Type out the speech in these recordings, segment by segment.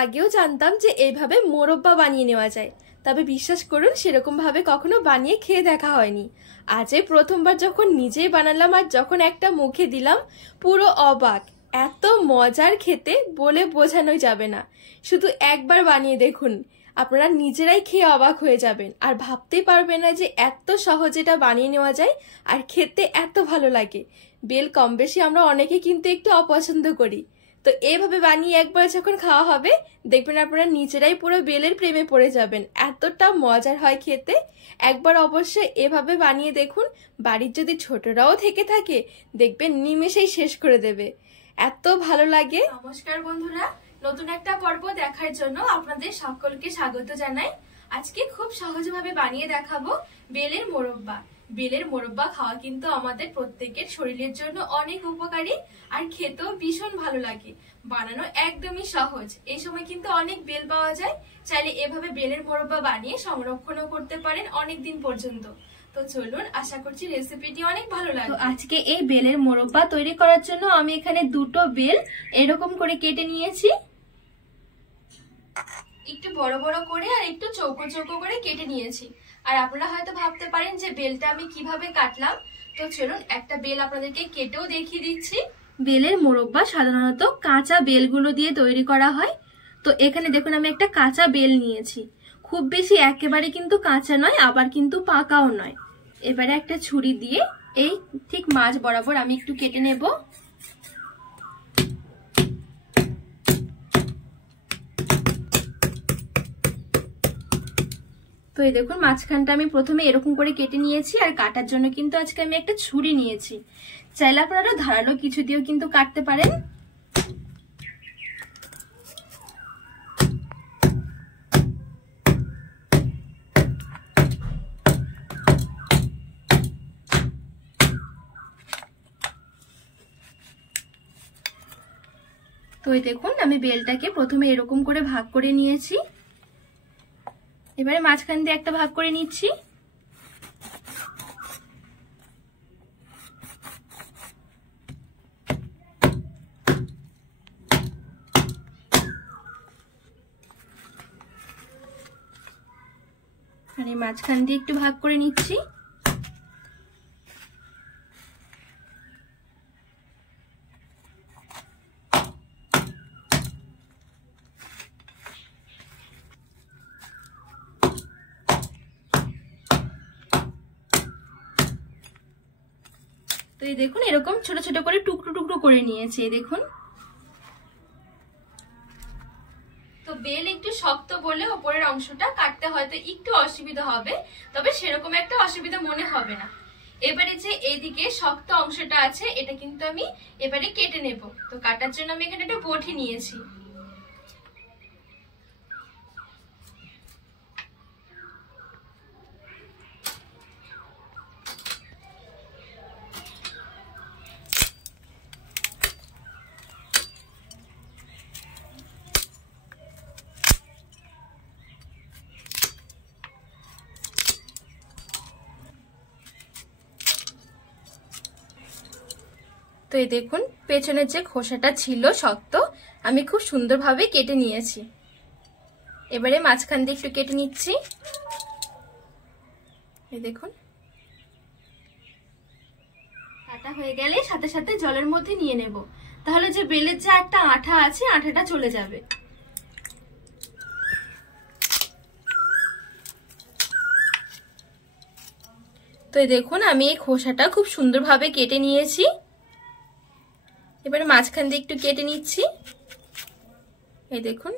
আগেও জানতাম যে এইভাবে মোরব্বা বানিয়ে নেওয়া যায়, তবে বিশ্বাস করুন সেরকম ভাবে কখনো বানিয়ে খেয়ে দেখা হয়নি। আজই প্রথমবার যখন নিজেই বানালাম আর যখন একটা মুখে দিলাম পুরো অবাক। এত মজার খেতে বলে বোঝানোই যাবে না। শুধু একবার বানিয়ে দেখুন, আপনারা নিজেরাই খেয়ে অবাক হয়ে যাবেন আর ভাবতেই পারবেন না যে এত সহজে এটা বানিয়ে নেওয়া যায় আর খেতে এত ভালো লাগে। বেল কম বেশি আমরা অনেকে কিন্তু একটু অপছন্দ করি, তো এইভাবে বানিয়ে একবার যখন খাওয়া হবে দেখবেন আপনারা নিজেরাই পুরো বেলের প্রেমে পড়ে যাবেন। এতটা মজার হয় খেতে। একবার অবশ্যই এভাবে বানিয়ে দেখুন। বাড়ির যদি ছোটরাও থেকে থাকে দেখবেন নিমেষেই শেষ করে দেবে, এত ভালো লাগে। নমস্কার বন্ধুরা, নতুন একটা পর্ব দেখার জন্য আপনাদের সকলকে স্বাগত জানাই। আজকে খুব সহজভাবে বানিয়ে দেখাবো বেলের মোরব্বা। বেলের মোরব্বা খাওয়া কিন্তু আমাদের প্রত্যেকের শরীরের জন্য অনেক উপকারী আর খেতেও ভীষণ ভালো লাগে। বানানো একদমই সহজ। এই সময় কিন্তু অনেক বেল পাওয়া যায়, চাইলে এভাবে বেলের মোরব্বা বানিয়ে সংরক্ষণও করতে পারেন অনেক দিন পর্যন্ত। তো চলুন, আশা করছি রেসিপিটি অনেক ভালো লাগবে। তো আজকে এই বেলের মোরব্বা তৈরি করার জন্য আমি এখানে দুটো বেল এরকম করে কেটে নিয়েছি। একটু বড় বড় করে আর একটু চৌকো চৌকো করে কেটে নিয়েছি। আর আপনারা হয়তো ভাবতে পারেন যে বেলটা আমি কিভাবে কাটলাম। তো চলুন একটা বেল আপনাদেরকে কেটেও দেখিয়ে দিচ্ছি। বেলের মোরব্বা সাধারণত কাঁচা বেলগুলো দিয়ে তৈরি করা হয়। তো এখানে দেখুন আমি একটা কাঁচা বেল নিয়েছি। খুব বেশি একেবারে কিন্তু কাঁচা নয়, আবার কিন্তু পাকাও নয়। এবারে একটা ছুরি দিয়ে এই ঠিক মাঝ বরাবর আমি একটু কেটে নেব। তো এই দেখুন মাঝখানটা আমি প্রথমে এরকম করে কেটে নিয়েছি। আর কাটার জন্য কিন্তু আজকে আমি একটা ছুরি নিয়েছি। চাইলে আপনারা ধারালো কিছু দিয়েও কিন্তু কাটতে পারেন। তো এই দেখুন আমি বেলটাকে প্রথমে এরকম করে ভাগ করে নিয়েছি। এবারে মাঝখান দিয়ে একটা ভাগ করে নিচ্ছি। আর এই মাঝখান দিয়ে একটু ভাগ করে নিচ্ছি। তো এই দেখুন এরকম ছোট ছোট করে টুকরো টুকরো করে নিয়েছি। দেখুন তো বেল একটু শক্ত বলে উপরের অংশটা কাটতে হয়তো একটু অসুবিধা হবে, তবে সেরকম একটা অসুবিধা মনে হবে না। এবারে যে এইদিকে শক্ত অংশটা আছে এটা কিন্তু আমি এবারে কেটে নেব। তো কাটার জন্য আমি এখানে একটা বটি নিয়েছি। তো এই দেখুন পেছনের যে খোসাটা ছিল শক্ত, আমি খুব সুন্দরভাবে কেটে নিয়েছি। এবারে মাঝখান দিয়ে একটু কেটে নিচ্ছি। এই দেখুন কাটা হয়ে গেলে সাথে সাথে জলের মধ্যে নিয়ে নেব, তাহলে যে বেলের যে একটা আঠা আছে আঠাটা চলে যাবে। তো এই দেখুন আমি এই খোসাটা খুব সুন্দরভাবে কেটে নিয়েছি। এবারে মাঝখান দিয়ে একটু কেটে নিচ্ছি। এই দেখুন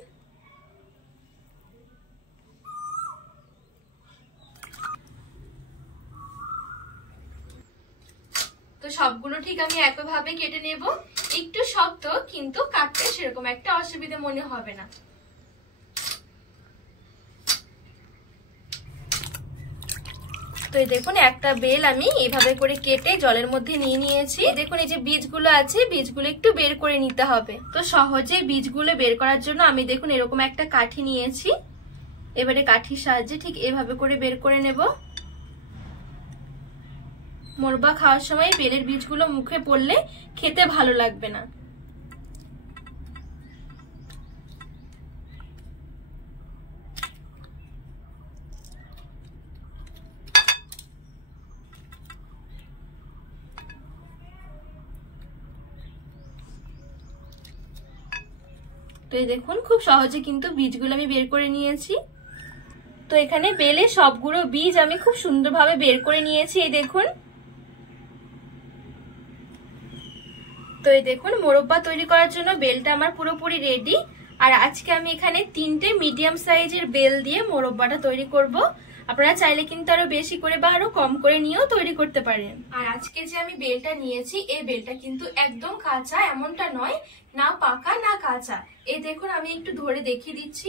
তো সবগুলো ঠিক আমি একইভাবে কেটে নেব। একটু শক্ত, কিন্তু কাটতে সেরকম একটা অসুবিধা মনে হবে না। তো এই দেখুন একটা বেল আমি এভাবে করে কেটে জলের মধ্যে নিয়ে নিয়েছি। দেখুন এই যে বীজগুলো আছে বীজগুলো একটু বের করে নিতে হবে। তো সহজে বীজগুলো বের করার জন্য আমি দেখুন এরকম একটা কাঠি নিয়েছি। এবারে কাঠির সাহায্যে ঠিক এভাবে করে বের করে নেব। মোরব্বা খাওয়ার সময় বেলের বীজগুলো মুখে পড়লে খেতে ভালো লাগবে না। এই দেখুন খুব সহজে কিন্তু বীজগুলো আমি বের করে নিয়েছি। তো এখানে বেলে সবগুলো বীজ আমি খুব সুন্দরভাবে বের করে নিয়েছি। এই দেখুন, তো এই দেখুন মোরব্বা তৈরি করার জন্য বেলটা আমার পুরোপুরি রেডি। আর আজকে আমি এখানে 3টে মিডিয়াম সাইজের বেল দিয়ে মোরব্বাটা তৈরি করব। আপনারা চাইলে কিন্তু আরো বেশি করে বা আরো কম করে নিয়েও তৈরি করতে পারেন। আর আজকে যে আমি বেলটা নিয়েছি, এই বেলটা কিন্তু একদম কাঁচা এমনটা নয়, না পাকা না কাঁচা। এই দেখুন আমি একটু ধরে দেখিয়ে দিচ্ছি।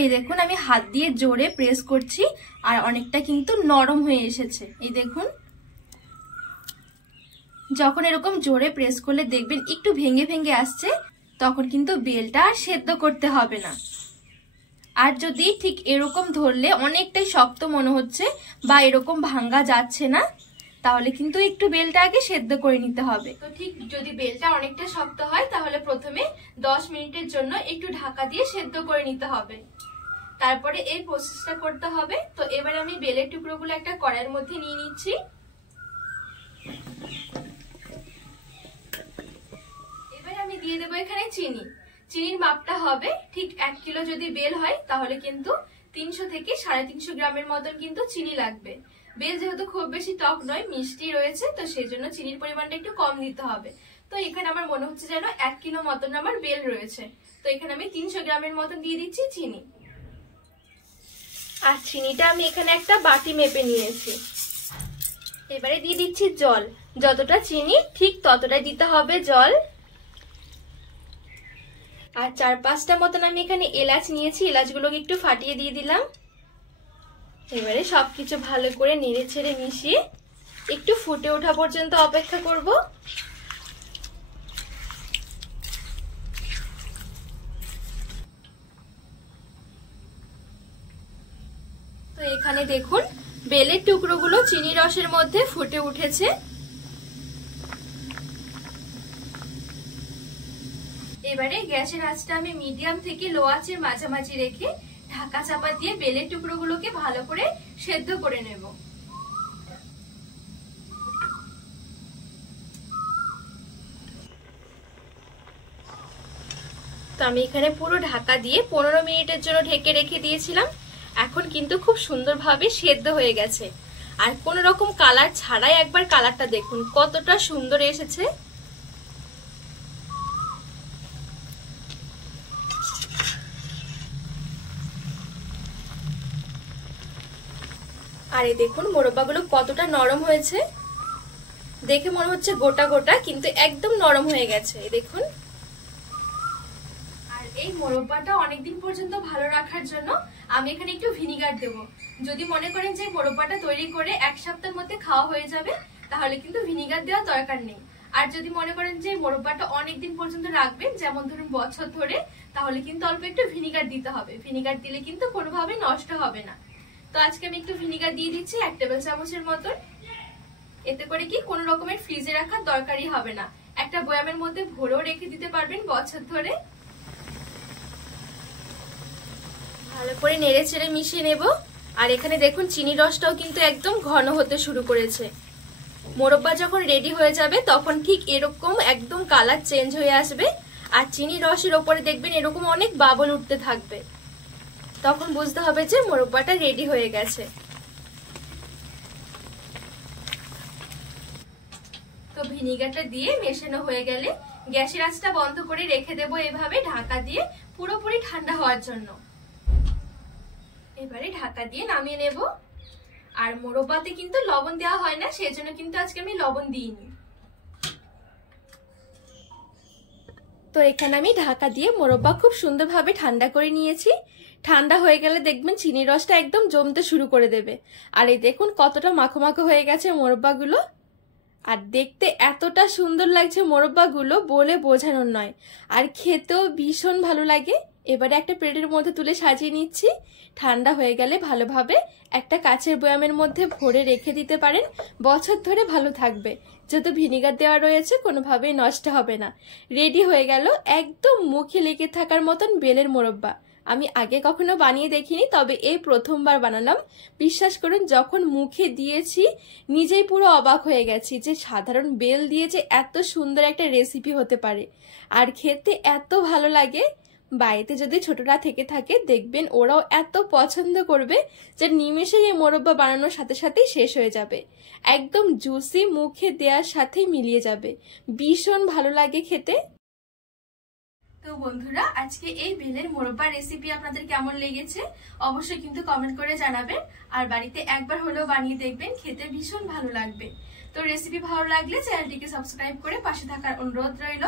এই দেখুন আমি হাত দিয়ে জোরে প্রেস করছি আর অনেকটা কিন্তু নরম হয়ে এসেছে। এই দেখুন, যখন এরকম জোরে প্রেস করলে দেখবেন একটু ভেঙে ভেঙে আসছে, তখন কিন্তু বেলটা আর সেদ্ধ করতে হবে না। আর যদি ঠিক এরকম ধরলে অনেকটাই শক্ত মনে হচ্ছে বা এরকম ভাঙা যাচ্ছে না, তাহলে কিন্তু একটু বেলটা আগে সেদ্ধ করে নিতে হবে। তো ঠিক যদি বেলটা অনেকটা শক্ত হয় তাহলে প্রথমে 10 মিনিটের জন্য একটু ঢাকা দিয়ে সেদ্ধ করে নিতে হবে, তারপরে এই প্রসেসটা করতে হবে। তো এবার আমি বেলের টুকরোগুলো একটা কড়াইয়ের মধ্যে নিয়ে নিচ্ছি। এবার আমি দিয়ে দেবো এখানে চিনি। চিনির মাপটা হবে ঠিক 1 কিলো যদি বেল হয় তাহলে কিন্তু 300 থেকে 350 গ্রামের মতন কিন্তু চিনি লাগবে। বেল যেহেতু খুব বেশি টক নয়, মিষ্টি রয়েছে, তো সেই জন্য চিনির পরিমাণটা একটু কম দিতে হবে। তো এখানে আমার মনে হচ্ছে যেন 1 কিলো মতন আমার বেল রয়েছে, তো এখানে আমি 300 গ্রামের মতন দিয়ে দিচ্ছি চিনি। আর চিনিটা আমি এখানে একটা বাটি মেপে নিয়েছি। এবারে দিয়ে দিচ্ছি জল। যতটা চিনি ঠিক ততটাই দিতে হবে জল। আর 4-5টা মতন আমি এখানে এলাচ নিয়েছি, এলাচগুলোকে একটু ফাটিয়ে দিয়ে দিলাম। এবারে সবকিছু ভালো করে নেড়ে ছেড়ে মিশিয়ে একটু ফুটে ওঠা পর্যন্ত অপেক্ষা করব। তো এখানে দেখুন বেলের টুকরোগুলো চিনি রসের মধ্যে ফুটে উঠেছে। এবারে গ্যাসের আঁচটা আমি মিডিয়াম থেকে লো আঁচের মাঝামাঝি রেখে ঢাকা চাপা দিয়ে বেলের টুকরোগুলোকে ভালো করে সেদ্ধ করে নেব। তো আমি এখানে পুরো ঢাকা দিয়ে 15 মিনিটের জন্য ঢেকে রেখে দিয়েছিলাম। এখন কিন্তু খুব সুন্দরভাবে সেদ্ধ হয়ে গেছে আর কোন রকম কালার ছাড়াই একবার কালারটা দেখুন কতটা সুন্দর এসেছে। আর এই দেখুন মোরব্বাগুলো কতটা নরম হয়েছে, দেখে মনে হচ্ছে গোটা গোটা, কিন্তু একদম নরম হয়ে গেছে। এই দেখুন। আর এই মোরব্বাটা অনেকদিন পর্যন্ত ভালো রাখার জন্য আমি এখানে একটু ভিনিগার দেব। যদি মনে করেন যে মোরব্বাটা তৈরি করে 1 সপ্তাহের মধ্যে খাওয়া হয়ে যাবে তাহলে কিন্তু ভিনিগার দেওয়ার দরকার নেই। আর যদি মনে করেন যে মোরব্বাটা অনেকদিন পর্যন্ত রাখবেন, যেমন ধরুন বছর ধরে, তাহলে কিন্তু অল্প একটু ভিনিগার দিতে হবে। ভিনিগার দিলে কিন্তু কোনোভাবে নষ্ট হবে না। তো আজকে আমি একটু ভিনিগার দিয়ে দিচ্ছি 1 টেবিল চামচের মতন। এতে করে কি কোনো রকমের ফ্রিজে রাখার দরকারই হবে না, একটা বয়ামের মধ্যে ভরেও রেখে দিতে পারবেন বছর ধরে। ভালো করে নেড়ে চেড়ে মিশিয়ে নেব। আর এখানে দেখুন চিনি রসটাও কিন্তু একদম ঘন হতে শুরু করেছে। মোরব্বা যখন রেডি হয়ে যাবে তখন ঠিক এরকম একদম কালার চেঞ্জ হয়ে আসবে আর চিনি রসের ওপরে দেখবেন এরকম অনেক বাবল উঠতে থাকবে, তখন বুঝতে হবে যে মোরব্বাটা রেডি হয়ে গেছে। তো ভিনিগারটা দিয়ে মেশানো হয়ে গেলে গ্যাসের আঁচটা বন্ধ করে রেখে দেবো এভাবে ঢাকা দিয়ে পুরোপুরি ঠান্ডা হওয়ার জন্য। এবারে ঢাকা দিয়ে নামিয়ে নেব। আর মোরব্বাতে কিন্তু লবণ দেওয়া হয় না, সেজন্য কিন্তু আজকে আমি লবণ দিইনি। তো এখানে আমি ঢাকা দিয়ে মোরব্বা খুব সুন্দরভাবে ঠান্ডা করে নিয়েছি। ঠান্ডা হয়ে গেলে দেখবেন চিনির রসটা একদম জমতে শুরু করে দেবে। আর এই দেখুন কতটা মাখো মাখো হয়ে গেছে মোরব্বাগুলো। আর দেখতে এতটা সুন্দর লাগছে মোরব্বাগুলো, বলে বোঝানোর নয়। আর খেতেও ভীষণ ভালো লাগে। এবারে একটা প্লেটের মধ্যে তুলে সাজিয়ে নিচ্ছি। ঠান্ডা হয়ে গেলে ভালোভাবে একটা কাচের বয়ামের মধ্যে ভরে রেখে দিতে পারেন, বছর ধরে ভালো থাকবে। যেহেতু ভিনিগার দেওয়া রয়েছে কোনোভাবেই নষ্ট হবে না। রেডি হয়ে গেল একদম মুখে লেগে থাকার মতন বেলের মোরব্বা। আমি আগে কখনো বানিয়ে দেখিনি, তবে এই প্রথমবার বানালাম। বিশ্বাস করুন যখন মুখে দিয়েছি নিজেই পুরো অবাক হয়ে গেছি যে সাধারণ বেল দিয়ে যে এত সুন্দর একটা রেসিপি হতে পারে আর খেতে এত ভালো লাগে। বাড়িতে যদি ছোটরা থেকে থাকে দেখবেন ওরাও এত পছন্দ করবে যে নিমেষেই এই মোরব্বা বানানোর সাথে সাথেই শেষ হয়ে যাবে। একদম জুসি, মুখে দেওয়ার সাথেই মিলিয়ে যাবে, ভীষণ ভালো লাগে খেতে। তো বন্ধুরা, আজকে এই বেলের মোরব্বা রেসিপি আপনাদের কেমন লেগেছে অবশ্যই কিন্তু কমেন্ট করে জানাবেন। আর বাড়িতে একবার হলেও বানিয়ে দেখবেন, খেতে ভীষণ ভালো লাগবে। তো রেসিপি ভালো লাগলে চ্যানেলটিকে সাবস্ক্রাইব করে পাশে থাকার অনুরোধ রইল।